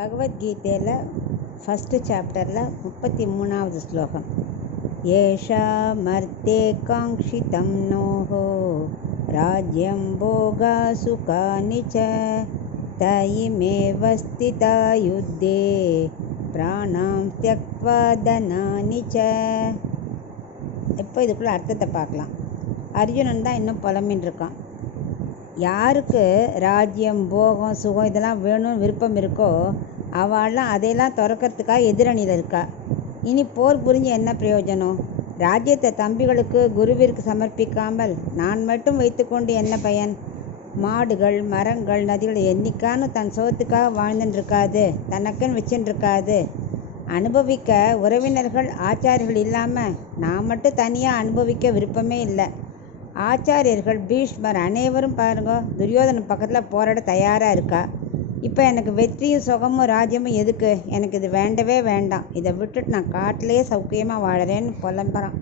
பகவத்கீதையில் ஃபஸ்ட்டு சாப்டரில் 33வது ஸ்லோகம். ஏஷா மர்த்தே காங்க்ஷிதம் நோஹோ ராஜ்யம் போகா சுகானி ச தயிமேவ ஸ்திதா யுத்தே பிராணாம் த்யக்த்வா தனானி ச. இப்போ இதுக்குள்ள அர்த்தத்தை பார்க்கலாம். அர்ஜுனன் தான் இன்னும் புலம்பின்னு இருக்கான். யாருக்கு ராஜ்யம் போகம் சுகம் இதெல்லாம் வேணும்னு விருப்பம் இருக்கோ அவள்லாம் அதையெல்லாம் துறக்கிறதுக்காக எதிரணியில் இருக்கா. இனி போர் புரிஞ்சு என்ன பிரயோஜனம்? ராஜ்யத்தை தம்பிகளுக்கு குருவிற்கு சமர்ப்பிக்காமல் நான் மட்டும் வைத்துக்கொண்டு என்ன பயன்? மாடுகள் மரங்கள் நதிகள் என்னைக்கானு தன் சோத்துக்காக வாழ்ந்துட்டுருக்காது, தனக்குன்னு வச்சுட்டுருக்காது. அனுபவிக்க உறவினர்கள் ஆச்சாரியர்கள் இல்லாமல் நான் மட்டும் தனியாக அனுபவிக்க விருப்பமே இல்லை. ஆச்சாரியர்கள் பீஷ்மர் அனைவரும் பாருங்க துரியோதன பக்கத்தில் போராட தயாராக இருக்கா. இப்போ எனக்கு வெற்றியும் சுகமும் ராஜ்யமும் எதுக்கு? எனக்கு இது வேண்டவே வேண்டாம். இதை விட்டுட்டு நான் காட்டிலே சௌக்கியமாக வாழறேன்னு புலம்புறான்.